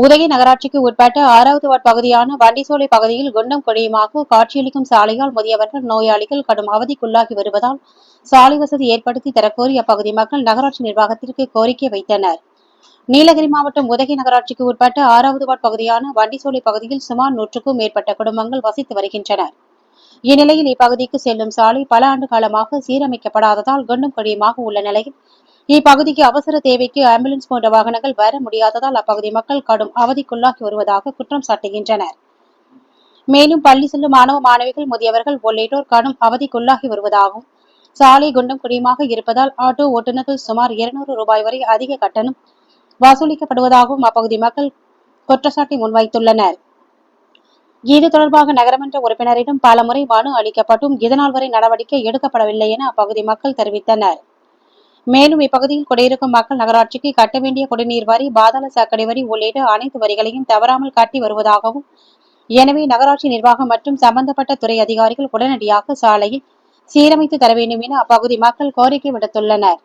உதகை நகராட்சிக்கு உட்பட்ட ஆறாவது வார்டு பகுதியான வண்டிசோலை பகுதியில் குண்டம் குழியுமாக காட்சியளிக்கும் சாலையால் முதியவர்கள் நோயாளிகள் கடும் அவதிக்குள்ளாகி வருவதால் சாலை வசதி ஏற்படுத்தி தரக்கோரி அப்பகுதி மக்கள் நகராட்சி நிர்வாகத்திற்கு கோரிக்கை வைத்தனர். நீலகிரி மாவட்டம் உதகை நகராட்சிக்கு உட்பட்ட ஆறாவது வார்டு பகுதியான வண்டிசோலை பகுதியில் சுமார் நூற்றுக்கும் மேற்பட்ட குடும்பங்கள் வசித்து வருகின்றனர். இந்நிலையில் இப்பகுதிக்கு செல்லும் சாலை பல ஆண்டு காலமாக சீரமைக்கப்படாததால் கண்ணும் குழியுமாக உள்ள நிலையில் இப்பகுதிக்கு அவசர தேவைக்கு ஆம்புலன்ஸ் போன்ற வாகனங்கள் வர முடியாததால் அப்பகுதி மக்கள் கடும் அவதிக்குள்ளாகி வருவதாக குற்றம் சாட்டுகின்றனர். மேலும் பள்ளி செல்லும் மாணவ மாணவிகள் முதியவர்கள் உள்ளிட்டோர் கடும் அவதிக்குள்ளாகி வருவதாகவும் சாலை குண்டும் குடியுமாக இருப்பதால் ஆட்டோ ஓட்டுநர்கள் சுமார் இருநூறு ரூபாய் வரை அதிக கட்டணம் வசூலிக்கப்படுவதாகவும் அப்பகுதி மக்கள் குற்றச்சாட்டை முன்வைத்துள்ளனர். இது தொடர்பாக நகரமன்ற உறுப்பினரிடம் பலமுறை மனு அளிக்கப்பட்டும் இதனால் வரை நடவடிக்கை எடுக்கப்படவில்லை என அப்பகுதி மக்கள் தெரிவித்தனர். மேலும் இப்பகுதியில் குடியிருக்கும் மக்கள் நகராட்சிக்கு கட்ட வேண்டிய குடிநீர் வரி பாதாள சாக்கடை வரி உள்ளிட்ட அனைத்து வரிகளையும் தவறாமல் கட்டி வருவதாகவும் எனவே நகராட்சி நிர்வாகம் மற்றும் சம்பந்தப்பட்ட துறை அதிகாரிகள் உடனடியாக சாலையை சீரமைத்து தர வேண்டும் என அப்பகுதி மக்கள் கோரிக்கை விடுத்துள்ளனர்.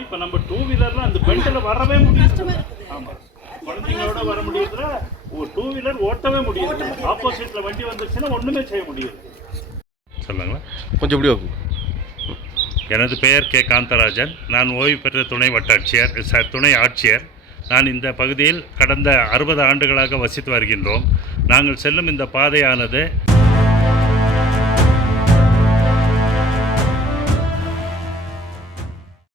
இப்போ நம்ம டூ வீலர்ல அந்த பெண்டில் வரவே முடியாது ஆமாம் குழந்தைங்களோட வர முடியுதுல ஒரு டூ வீலர் ஓட்டவே முடியுது ஆப்போசிட்ல வண்டி வந்துருச்சுன்னா ஒண்ணுமே செய்ய முடியாது சொல்லுங்களா கொஞ்சம் இப்படி. எனது பெயர் கே. காந்தராஜன். நான் ஓய்வு பெற்ற துணை வட்டாட்சியர் ச- துணை ஆட்சியர். நான் இந்த பகுதியில் கடந்த அறுபது ஆண்டுகளாக வசித்து வருகின்றோம். நாங்கள் செல்லும் இந்த பாதையானது